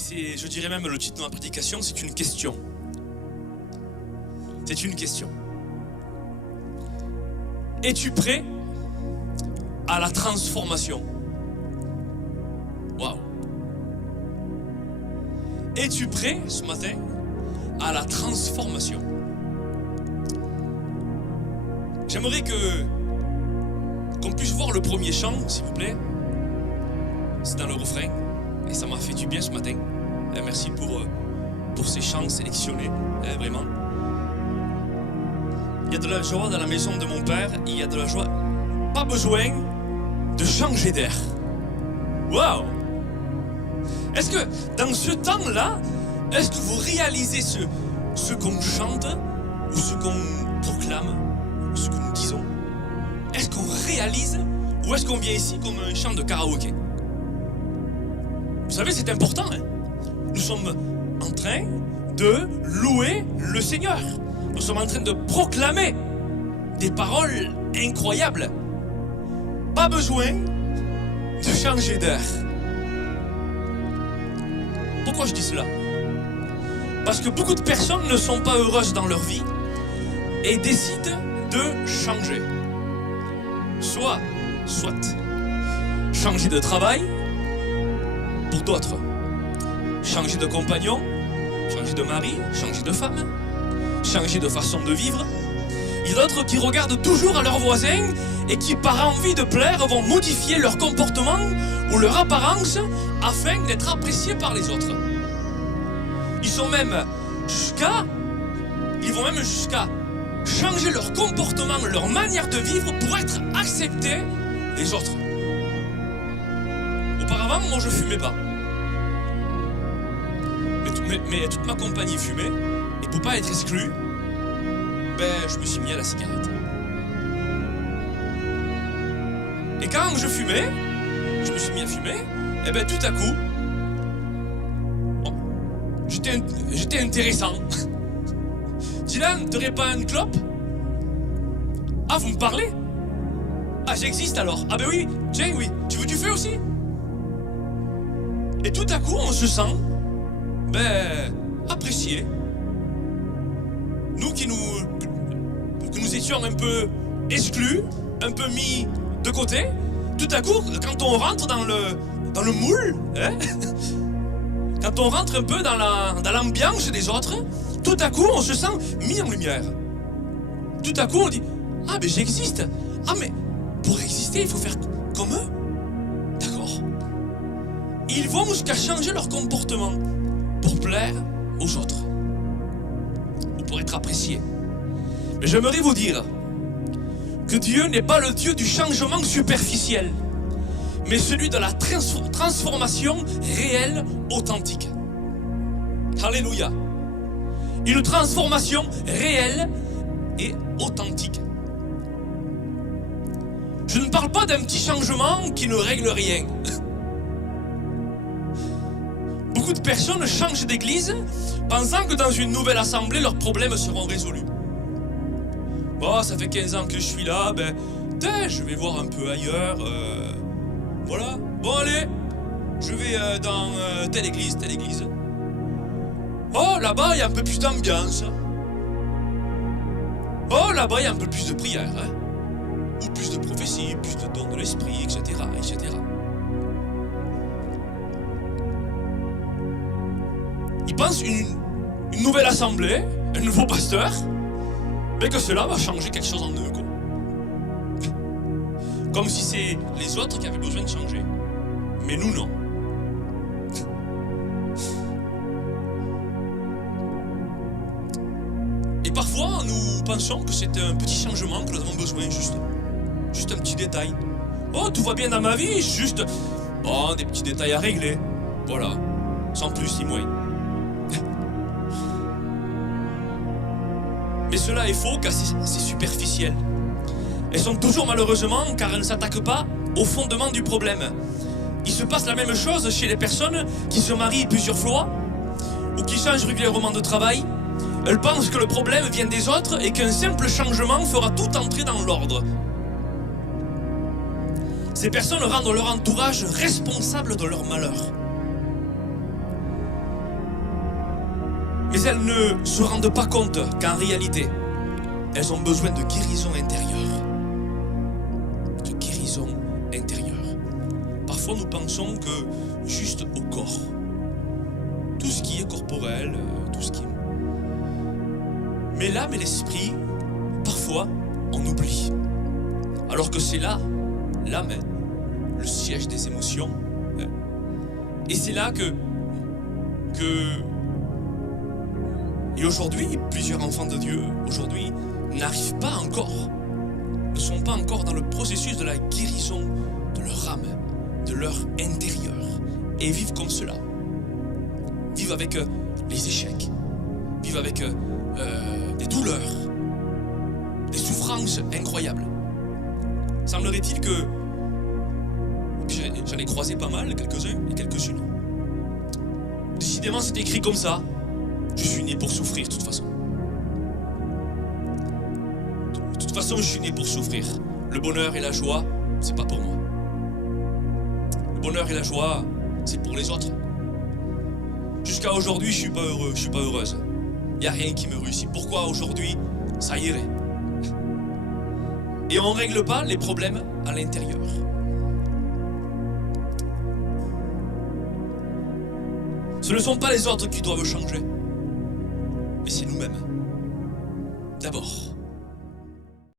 c'est, je dirais même le titre de ma prédication, c'est une question. C'est une question. Es-tu prêt à la transformation? Waouh! Es-tu prêt ce matin à la transformation? J'aimerais qu'on puisse voir le premier chant, s'il vous plaît. C'est dans le refrain. Et ça m'a fait du bien ce matin. Merci pour ces chants sélectionnés, vraiment. Il y a de la joie dans la maison de mon père. Il y a de la joie. Pas besoin de changer d'air. Waouh! Est-ce que dans ce temps-là, est-ce que vous réalisez ce qu'on chante ou ce qu'on proclame, ce que nous disons? Est-ce qu'on réalise ou est-ce qu'on vient ici comme un chant de karaoké? Vous savez, c'est important. Hein? Nous sommes en train de louer le Seigneur. Nous sommes en train de proclamer des paroles incroyables. Pas besoin de changer d'air. Pourquoi je dis cela? Parce que beaucoup de personnes ne sont pas heureuses dans leur vie et décident de changer. Soit changer de travail, pour d'autres, changer de compagnon, changer de mari, changer de femme, changer de façon de vivre. Il y a d'autres qui regardent toujours à leurs voisins et qui, par envie de plaire, vont modifier leur comportement ou leur apparence afin d'être appréciés par les autres. Ils vont même jusqu'à changer leur comportement, leur manière de vivre pour être acceptés des autres. Auparavant, moi je fumais pas. Mais toute ma compagnie fumait, et pour pas être exclu, je me suis mis à la cigarette. Et quand je me suis mis à fumer, et tout à coup, j'étais intéressant. Dylan, t'aurais pas une clope? Ah, vous me parlez? Ah, j'existe alors. Ah oui, tiens, oui. Tu veux du feu aussi? Et tout à coup, on se sent, apprécié. Nous qui nous étions un peu exclus, un peu mis de côté, tout à coup, quand on rentre dans le moule, hein, quand on rentre un peu dans l'ambiance des autres, tout à coup, on se sent mis en lumière. Tout à coup, on dit, ah, j'existe. Ah, mais pour exister, il faut faire comme eux. D'accord. Ils vont jusqu'à changer leur comportement pour plaire aux autres. Ou pour être appréciés. Mais j'aimerais vous dire que Dieu n'est pas le Dieu du changement superficiel, mais celui de la transformation réelle, authentique. Alléluia. Une transformation réelle et authentique. Je ne parle pas d'un petit changement qui ne règle rien. Beaucoup de personnes changent d'église pensant que dans une nouvelle assemblée, leurs problèmes seront résolus. Bon, ça fait 15 ans que je suis là, je vais voir un peu ailleurs. Voilà. Bon, allez, je vais dans telle église. Oh, là-bas, il y a un peu plus d'ambiance. Oh, là-bas, il y a un peu plus de prière. Hein? Ou plus de prophétie, plus de dons de l'esprit, etc., etc. Ils pensent une nouvelle assemblée, un nouveau pasteur, mais que cela va changer quelque chose en eux, quoi. Comme si c'est les autres qui avaient besoin de changer. Mais nous, non. Et parfois, nous pensons que c'est un petit changement que nous avons besoin, juste un petit détail. Oh, tout va bien dans ma vie, juste des petits détails à régler. Voilà, sans plus ni moins. Mais cela est faux car c'est superficiel. Elles sont toujours malheureusement car elles ne s'attaquent pas au fondement du problème. Il se passe la même chose chez les personnes qui se marient plusieurs fois ou qui changent régulièrement de travail. Elles pensent que le problème vient des autres et qu'un simple changement fera tout entrer dans l'ordre. Ces personnes rendent leur entourage responsable de leur malheur. Mais elles ne se rendent pas compte qu'en réalité, elles ont besoin de guérison intérieure. De guérison intérieure. Parfois nous pensons que juste au corps, tout ce qui est corporel, tout ce qui est... Mais l'âme et l'esprit, parfois, on oublie. Alors que c'est là, l'âme, le siège des émotions. Et c'est là que... Et aujourd'hui, plusieurs enfants de Dieu, aujourd'hui, n'arrivent pas encore, ne sont pas encore dans le processus de la guérison de leur âme, de leur intérieur. Et vivent comme cela. Vivent avec les échecs. Vivent avec des douleurs. Des souffrances incroyables. Semblerait-il que... J'en ai croisé pas mal, quelques-uns et quelques-unes. Décidément, c'est écrit comme ça. Je suis né pour souffrir, de toute façon. De toute façon, je suis né pour souffrir. Le bonheur et la joie, c'est pas pour moi. Le bonheur et la joie, c'est pour les autres. Jusqu'à aujourd'hui, je suis pas heureux, je suis pas heureuse. Il n'y a rien qui me réussit. Pourquoi aujourd'hui, ça irait? Et on ne règle pas les problèmes à l'intérieur. Ce ne sont pas les autres qui doivent changer, mais c'est nous-mêmes. D'abord.